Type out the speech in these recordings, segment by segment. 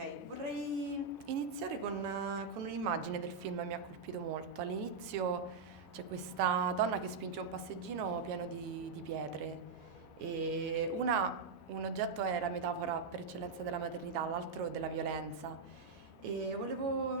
Ok, vorrei iniziare con un'immagine del film che mi ha colpito molto. All'inizio c'è questa donna che spinge un passeggino pieno di pietre e un oggetto è la metafora per eccellenza della maternità, l'altro della violenza. E volevo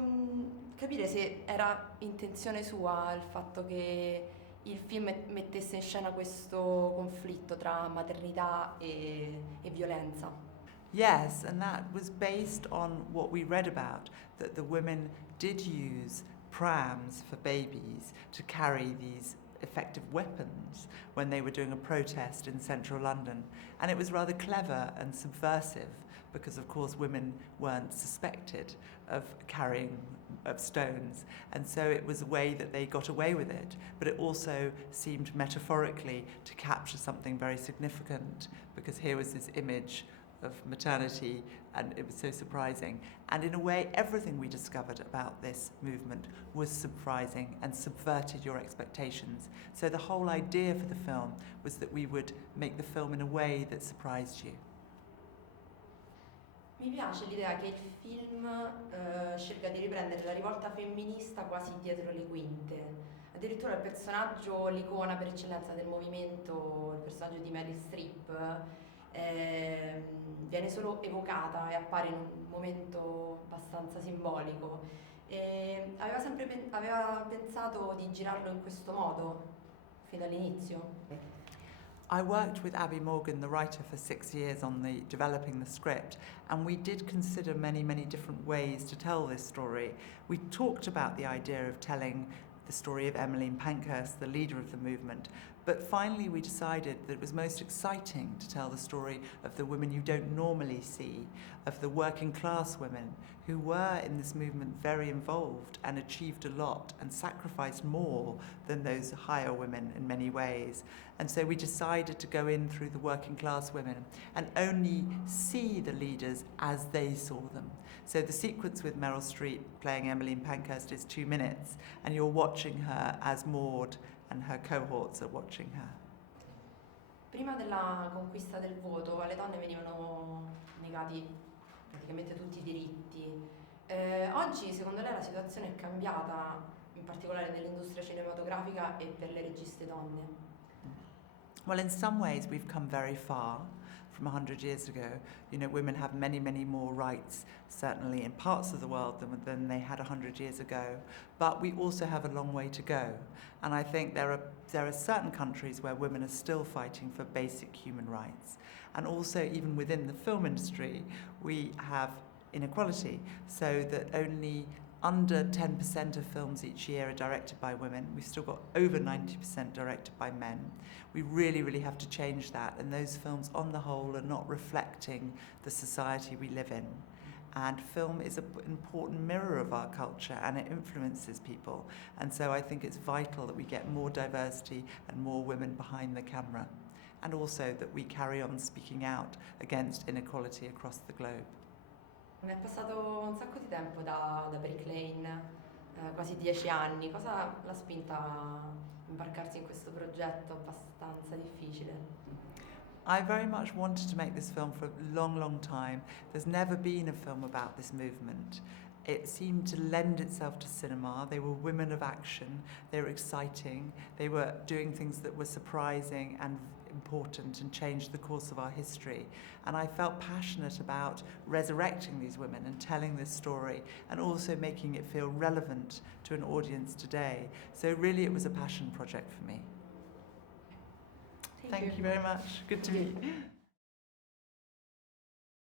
capire se era intenzione sua il fatto che il film mettesse in scena questo conflitto tra maternità e violenza. Yes, and that was based on what we read about, that the women did use prams for babies to carry these effective weapons when they were doing a protest in central London. And it was rather clever and subversive because, of course, women weren't suspected of carrying of stones. And so it was a way that they got away with it. But it also seemed metaphorically to capture something very significant, because here was this image of maternity, and it was so surprising. And in a way, everything we discovered about this movement was surprising and subverted your expectations. So the whole idea for the film was that we would make the film in a way that surprised you. Mi piace l'idea che il film scelga di riprendere la rivolta femminista quasi dietro le quinte. Addirittura il personaggio, l'icona per eccellenza del movimento, il personaggio di Meryl Streep, viene solo evocata e appare in un momento abbastanza simbolico. E aveva pensato di girarlo in questo modo fin dall'inizio? I worked with Abby Morgan, the writer, for 6 years on developing the script, and we did consider many, many different ways to tell this story. We talked about the idea of telling the story of Emmeline Pankhurst, the leader of the movement, but finally we decided that it was most exciting to tell the story of the women you don't normally see, of the working class women who were in this movement very involved and achieved a lot and sacrificed more than those higher women in many ways. And so we decided to go in through the working class women and only see the leaders as they saw them. So the sequence with Meryl Streep playing Emmeline Pankhurst is 2 minutes, and you're watching her as Maud and her cohorts are watching her. Prima della conquista del voto alle donne venivano negati praticamente tutti i diritti. Oggi secondo lei la situazione è cambiata, in particolare nell'industria cinematografica e per le registe donne? Well, in some ways we've come very far from 100 years ago. You know, women have many, many more rights, certainly in parts of the world than they had 100 years ago. But we also have a long way to go. And I think there are certain countries where women are still fighting for basic human rights. And also, even within the film industry, we have inequality, so that only under 10% of films each year are directed by women. We've still got over 90% directed by men. We really, really have to change that, and those films on the whole are not reflecting the society we live in. And film is an important mirror of our culture, and it influences people. And so I think it's vital that we get more diversity and more women behind the camera, and also that we carry on speaking out against inequality across the globe. È passato un sacco di tempo da Brick Lane, quasi 10 anni. Cosa l'ha spinta a imbarcarsi in questo progetto abbastanza difficile? I very much wanted to make this film for a long, long time. There's never been a film about this movement. It seemed to lend itself to cinema. They were women of action, they were exciting, they were doing things that were surprising and important and changed the course of our history. And I felt passionate about resurrecting these women and telling this story, and also making it feel relevant to an audience today. So really it was a passion project for me. Thank Thank you very much. Good to meet you.